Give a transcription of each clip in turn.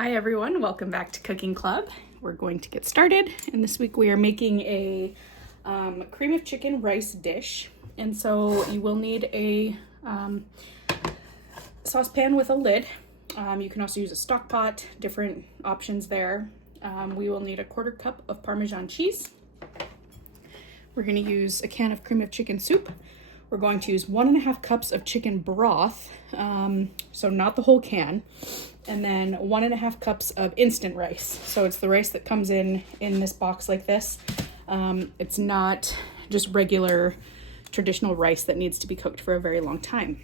Hi everyone, welcome back to Cooking Club. We're going to get started, and this week we are making a cream of chicken rice dish. And so you will need a saucepan with a lid. You can also use a stock pot, different options there. We will need a 1/4 cup of Parmesan cheese. We're going to use a can of cream of chicken soup. We're going to use 1.5 cups of chicken broth, so not the whole can, and then 1.5 cups of instant rice. So it's the rice that comes in this box like this. It's not just regular traditional rice that needs to be cooked for a very long time.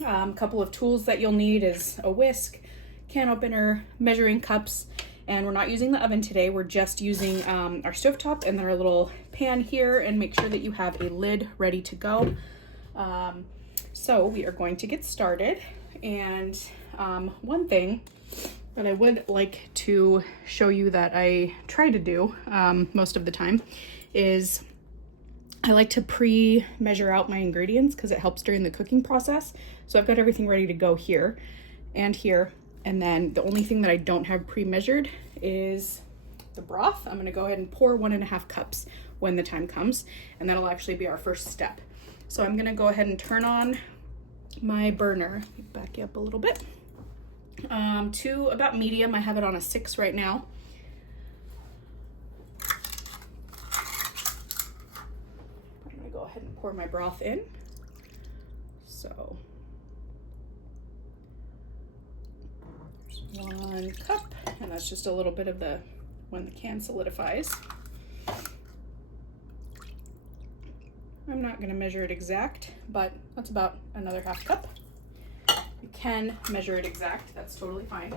A couple of tools that you'll need is a whisk, can opener, measuring cups, and we're not using the oven today. We're just using our stovetop and then our little pan here, and make sure that you have a lid ready to go. So we are going to get started. And one thing that I would like to show you that I try to do most of the time is I like to pre-measure out my ingredients because it helps during the cooking process. So I've got everything ready to go here and here. And then the only thing that I don't have pre-measured is the broth. I'm gonna go ahead and pour 1.5 cups when the time comes, and that'll actually be our first step. So I'm gonna go ahead and turn on my burner. Back you up a little bit. To about medium. I have it on a 6 right now. I'm gonna go ahead and pour my broth in. So 1 cup, and that's just a little bit of when the can solidifies. I'm not going to measure it exact, but that's about another 1/2 cup. You can measure it exact, that's totally fine.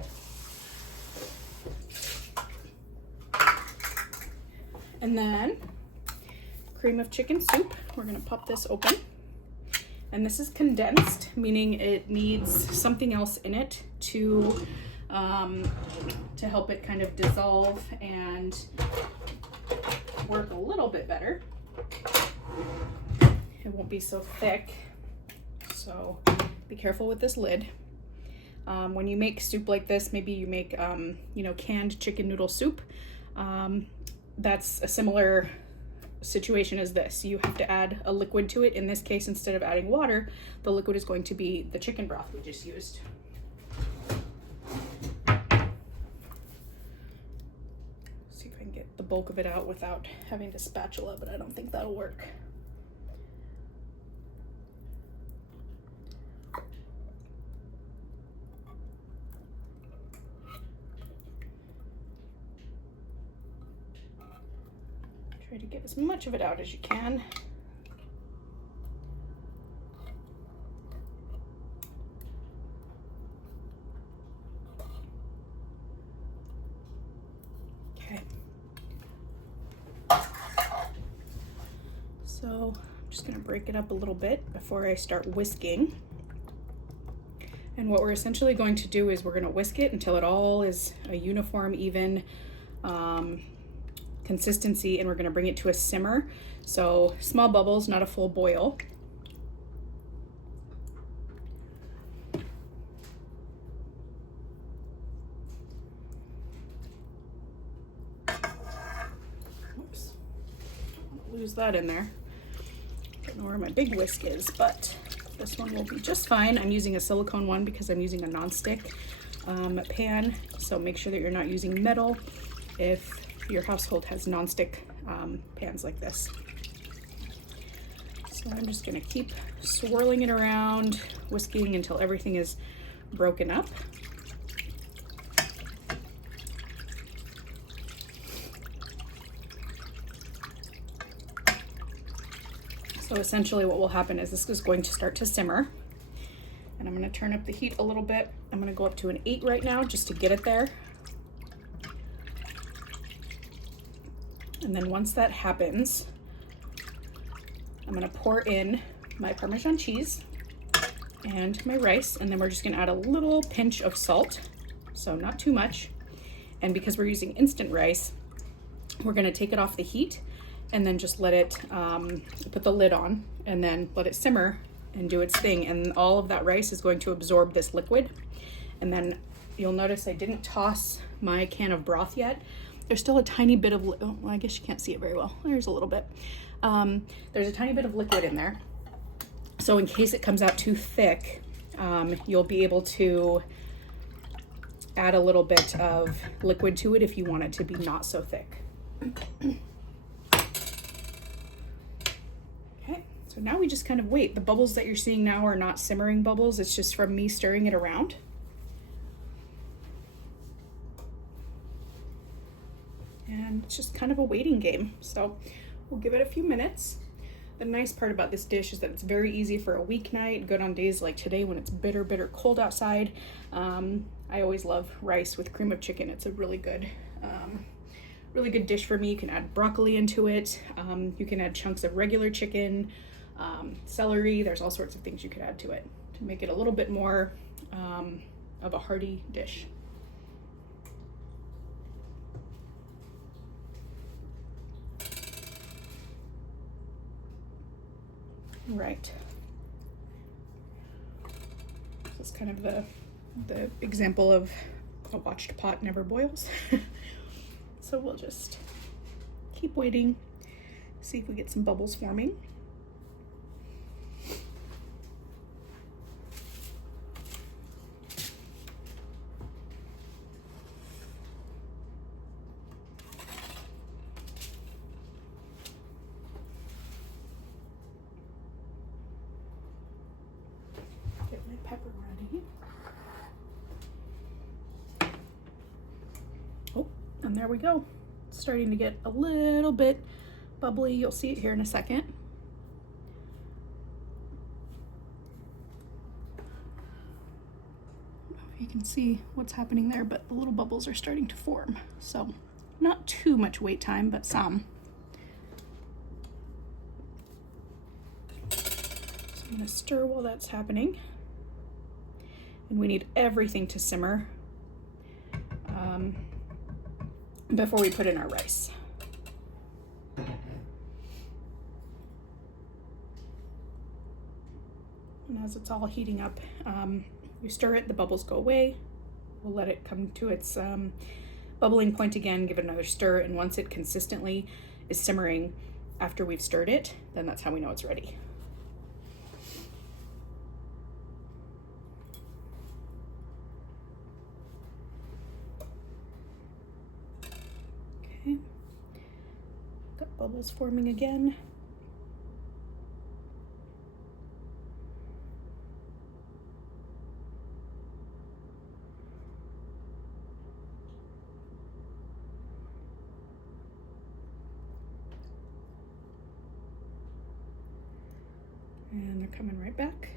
And then cream of chicken soup. We're going to pop this open. And this is condensed, meaning it needs something else in it to help it kind of dissolve and work a little bit better. It won't be so thick, so be careful with this lid. When you make soup like this, maybe you make canned chicken noodle soup. That's a similar situation as this. You have to add a liquid to it. In this case, instead of adding water, the liquid is going to be the chicken broth we just used. See if I can get the bulk of it out without having to spatula, but I don't think that'll work. Try to get as much of it out as you can. Okay. So I'm just gonna break it up a little bit before I start whisking. And what we're essentially going to do is we're gonna whisk it until it all is a uniform, even consistency, and we're going to bring it to a simmer. So small bubbles, not a full boil. Oops, lose that in there. Don't know where my big whisk is, but this one will be just fine. I'm using a silicone one because I'm using a nonstick pan, so make sure that you're not using metal if your household has nonstick pans like this. So I'm just gonna keep swirling it around, whisking until everything is broken up. So essentially what will happen is this is going to start to simmer, and I'm gonna turn up the heat a little bit. I'm gonna go up to an 8 right now just to get it there. And then once that happens, I'm gonna pour in my Parmesan cheese and my rice, and then we're just gonna add a little pinch of salt, so not too much. And because we're using instant rice, we're gonna take it off the heat and then just let it, put the lid on and then let it simmer and do its thing. And all of that rice is going to absorb this liquid. And then You'll notice I didn't toss my can of broth yet. There's still a tiny bit of, well, I guess you can't see it very well. There's a little bit. There's a tiny bit of liquid in there. So in case it comes out too thick, you'll be able to add a little bit of liquid to it if you want it to be not so thick. Okay, so now we just kind of wait. The bubbles that you're seeing now are not simmering bubbles. It's just from me stirring it around. And it's just kind of a waiting game. So we'll give it a few minutes. The nice part about this dish is that it's very easy for a weeknight, good on days like today when it's bitter, bitter cold outside. I always love rice with cream of chicken. It's a really good dish for me. You can add broccoli into it. You can add chunks of regular chicken, celery. There's all sorts of things you could add to it to make it a little bit more of a hearty dish. Right. This is kind of the example of a watched pot never boils. So we'll just keep waiting, see if we get some bubbles forming. Get my pepper ready. Oh, and there we go. It's starting to get a little bit bubbly. You'll see it here in a second. I don't know if you can see what's happening there, but the little bubbles are starting to form. So not too much wait time, but some. So I'm gonna stir while that's happening. And we need everything to simmer before we put in our rice. And as it's all heating up, you stir it, the bubbles go away. We'll let it come to its bubbling point again, give it another stir, and once it consistently is simmering after we've stirred it, then that's how we know it's ready. Okay, got bubbles forming again. And they're coming right back.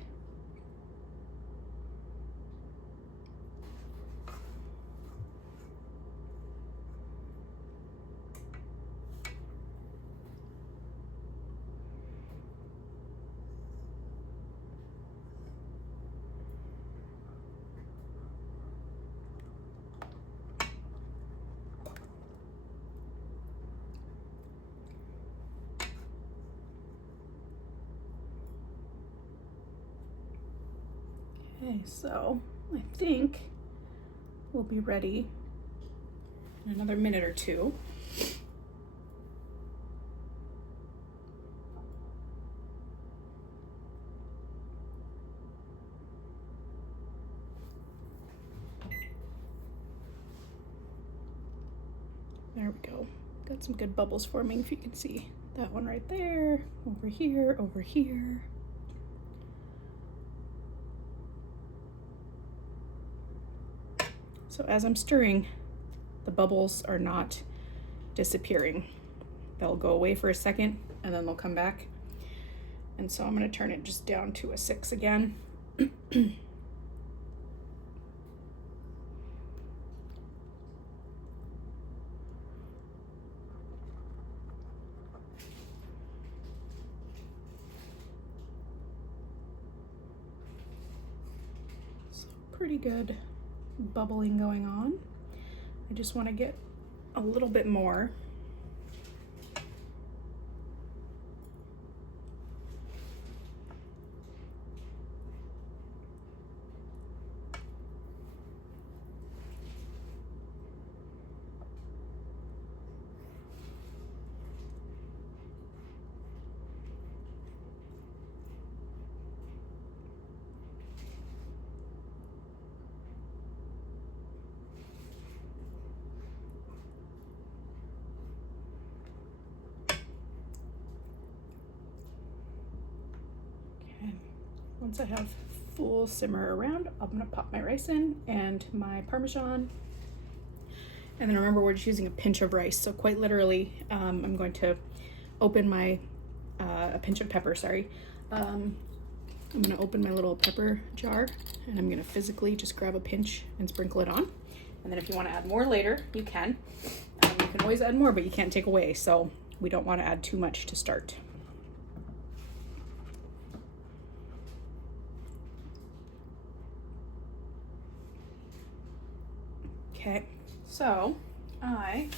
Okay, so I think we'll be ready in another minute or two. There we go. Got some good bubbles forming, if you can see that one right there, over here, over here. So as I'm stirring, the bubbles are not disappearing. They'll go away for a second and then they'll come back. And so I'm going to turn it just down to a 6 again. So pretty good bubbling going on. I just want to get a little bit more. once I have full simmer around, I'm gonna pop my rice in and my Parmesan. And then remember, we're just using a pinch of rice. So quite literally, I'm going to open my, a pinch of pepper, sorry. I'm gonna open my little pepper jar and I'm gonna physically just grab a pinch and sprinkle it on. And then if you wanna add more later, you can. You can always add more, but you can't take away. So we don't wanna add too much to start. Okay, so I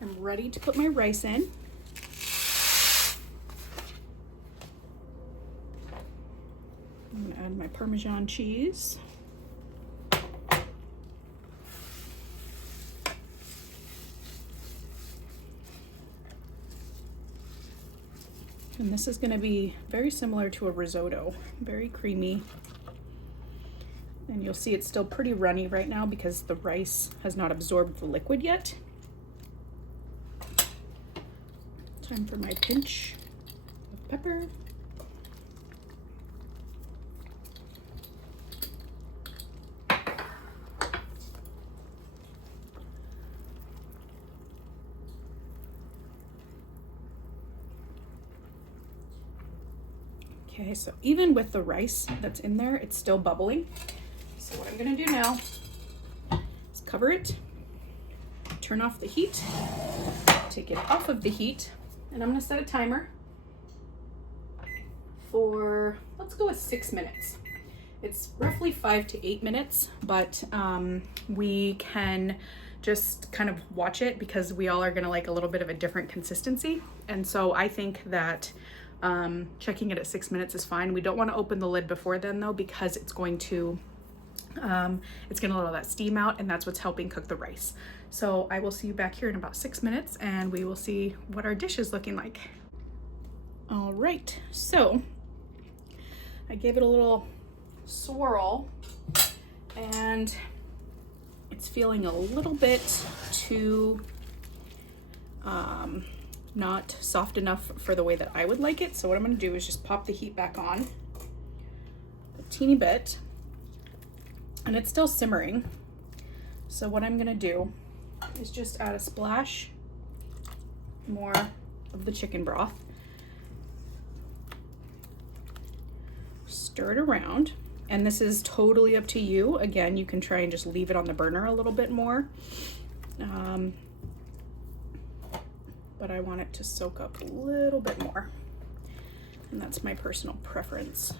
am ready to put my rice in. I'm gonna add my Parmesan cheese. And this is gonna be very similar to a risotto, very creamy. And you'll see it's still pretty runny right now because the rice has not absorbed the liquid yet. Time for my pinch of pepper. Okay, so even with the rice that's in there, it's still bubbling. So what I'm gonna do now is cover it, turn off the heat, take it off of the heat, and I'm gonna set a timer for, let's go with 6 minutes. It's roughly 5 to 8 minutes, but we can just kind of watch it because we all are gonna like a little bit of a different consistency. And so I think that checking it at 6 minutes is fine. We don't wanna open the lid before then though, because it's going to let all that steam out, and that's what's helping cook the rice. So I will see you back here in about 6 minutes and we will see what our dish is looking like. All right, so I gave it a little swirl and it's feeling a little bit too not soft enough for the way that I would like it. So what I'm gonna do is just pop the heat back on a teeny bit, and it's still simmering. So what I'm gonna do is just add a splash more of the chicken broth, stir it around, and this is totally up to you. Again, you can try and just leave it on the burner a little bit more. But I want it to soak up a little bit more, and that's my personal preference.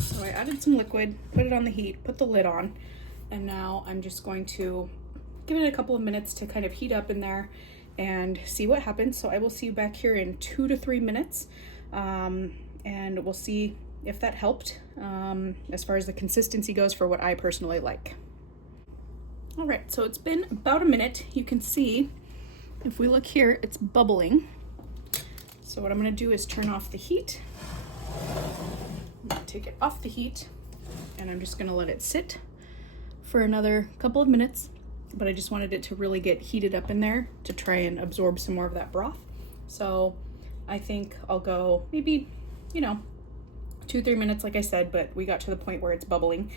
So I added some liquid, put it on the heat, put the lid on, and now I'm just going to give it a couple of minutes to kind of heat up in there and see what happens. So I will see you back here in 2 to 3 minutes. And we'll see if that helped as far as the consistency goes for what I personally like. All right, so it's been about a minute. You can see, if we look here, it's bubbling. So what I'm gonna do is turn off the heat. I'm gonna take it off the heat, and I'm just gonna let it sit for another couple of minutes, but I just wanted it to really get heated up in there to try and absorb some more of that broth. So I think I'll go maybe, 2-3 minutes, like I said, but we got to the point where it's bubbling.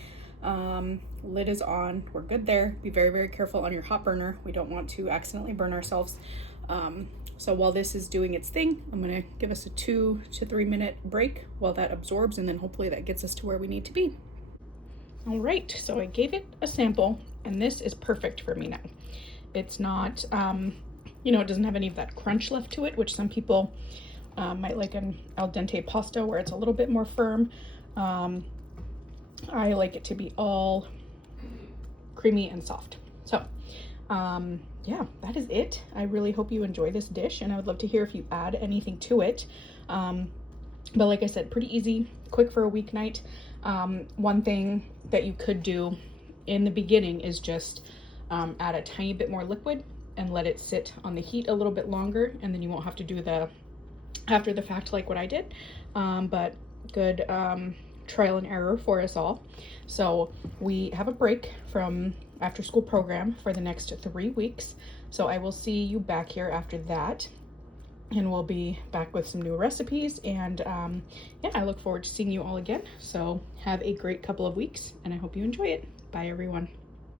Lid is on, we're good there. Be very, very careful on your hot burner. We don't want to accidentally burn ourselves. So while this is doing its thing, I'm gonna give us a 2 to 3 minute break while that absorbs, and then hopefully that gets us to where we need to be. All right, so I gave it a sample, and this is perfect for me now. It's not, it doesn't have any of that crunch left to it, which some people might like an al dente pasta where it's a little bit more firm. I like it to be all creamy and soft. So yeah, that is it. I really hope you enjoy this dish, and I would love to hear if you add anything to it. But like I said, pretty easy, quick for a weeknight. One thing that you could do in the beginning is just add a tiny bit more liquid and let it sit on the heat a little bit longer, and then you won't have to do the after the fact like what I did. But good trial and error for us all. So we have a break from after school program for the next 3 weeks. So I will see you back here after that, and we'll be back with some new recipes. And yeah, I look forward to seeing you all again. So have a great couple of weeks, and I hope you enjoy it. Bye, everyone.